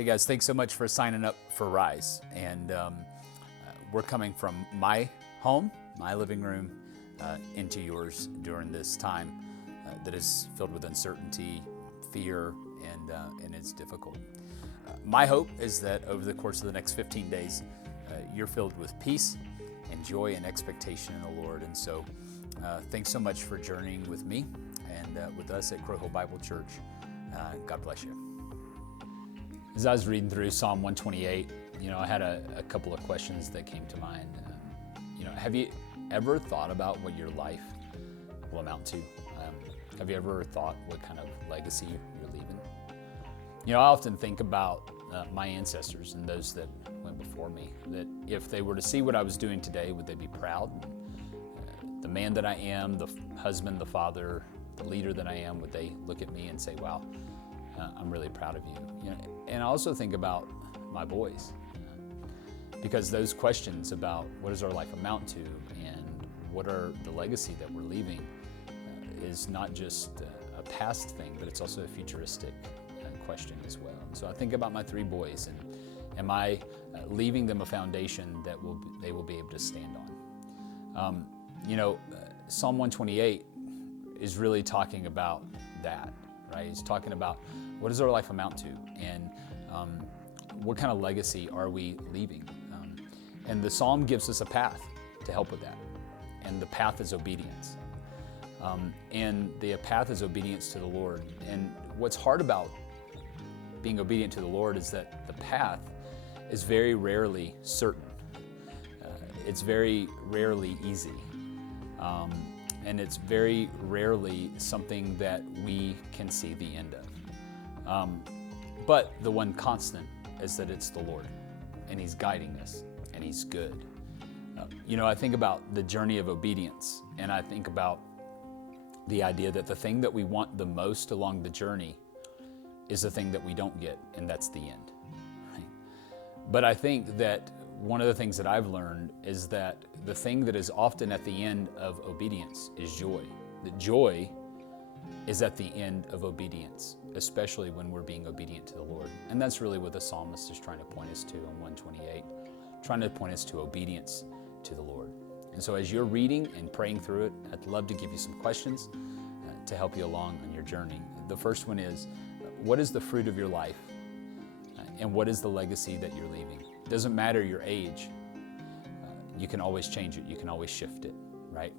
Hey guys, thanks so much for signing up for Rise. And we're coming from my home, my living room, into yours during this time that is filled with uncertainty, fear, and it's difficult. My hope is that over the course of the next 15 days, you're filled with peace and joy and expectation in the Lord. And so thanks so much for journeying with me and with us at Crow Hill Bible Church. God bless you. As I was reading through Psalm 128, I had a couple of questions that came to mind. Have you ever thought about what your life will amount to? Have you ever thought what kind of legacy you're leaving? I often think about my ancestors and those that went before me, that if they were to see what I was doing today, would they be proud? The man that I am, the husband, the father, the leader that I am, would they look at me and say, wow, I'm really proud of you? And I also think about my boys, because those questions about what does our life amount to and what are the legacy that we're leaving is not just a past thing, but it's also a futuristic question as well. And so I think about my three boys, and am I leaving them a foundation that they will be able to stand on? Psalm 128 is really talking about that, right? It's talking about what does our life amount to, and what kind of legacy are we leaving? And the Psalm gives us a path to help with that, and the path is obedience. And the path is obedience to the Lord. And what's hard about being obedient to the Lord is that the path is very rarely certain. It's very rarely easy. And it's very rarely something that we can see the end of. But the one constant is that it's the Lord, and He's guiding us, and He's good. I think about the journey of obedience, and I think about the idea that the thing that we want the most along the journey is the thing that we don't get, and that's the end. Right? But I think that one of the things that I've learned is that the thing that is often at the end of obedience is joy. That joy is at the end of obedience, especially when we're being obedient to the Lord. And that's really what the psalmist is trying to point us to in 128, trying to point us to obedience to the Lord. And so as you're reading and praying through it, I'd love to give you some questions to help you along on your journey. The first one is, what is the fruit of your life? And what is the legacy that you're leaving? It doesn't matter your age. You can always change it. You can always shift it, right?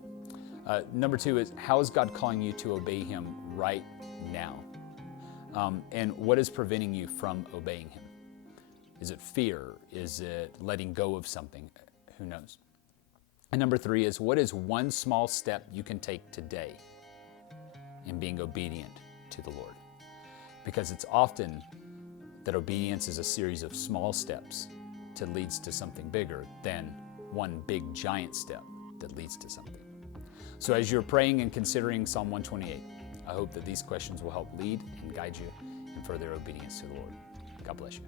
Number two is, how is God calling you to obey Him right now? And what is preventing you from obeying Him? Is it fear? Is it letting go of something? Who knows? And number three is, what is one small step you can take today in being obedient to the Lord? Because it's often that obedience is a series of small steps that leads to something bigger than one big giant step that leads to something. So as you're praying and considering Psalm 128, I hope that these questions will help lead and guide you in further obedience to the Lord. God bless you.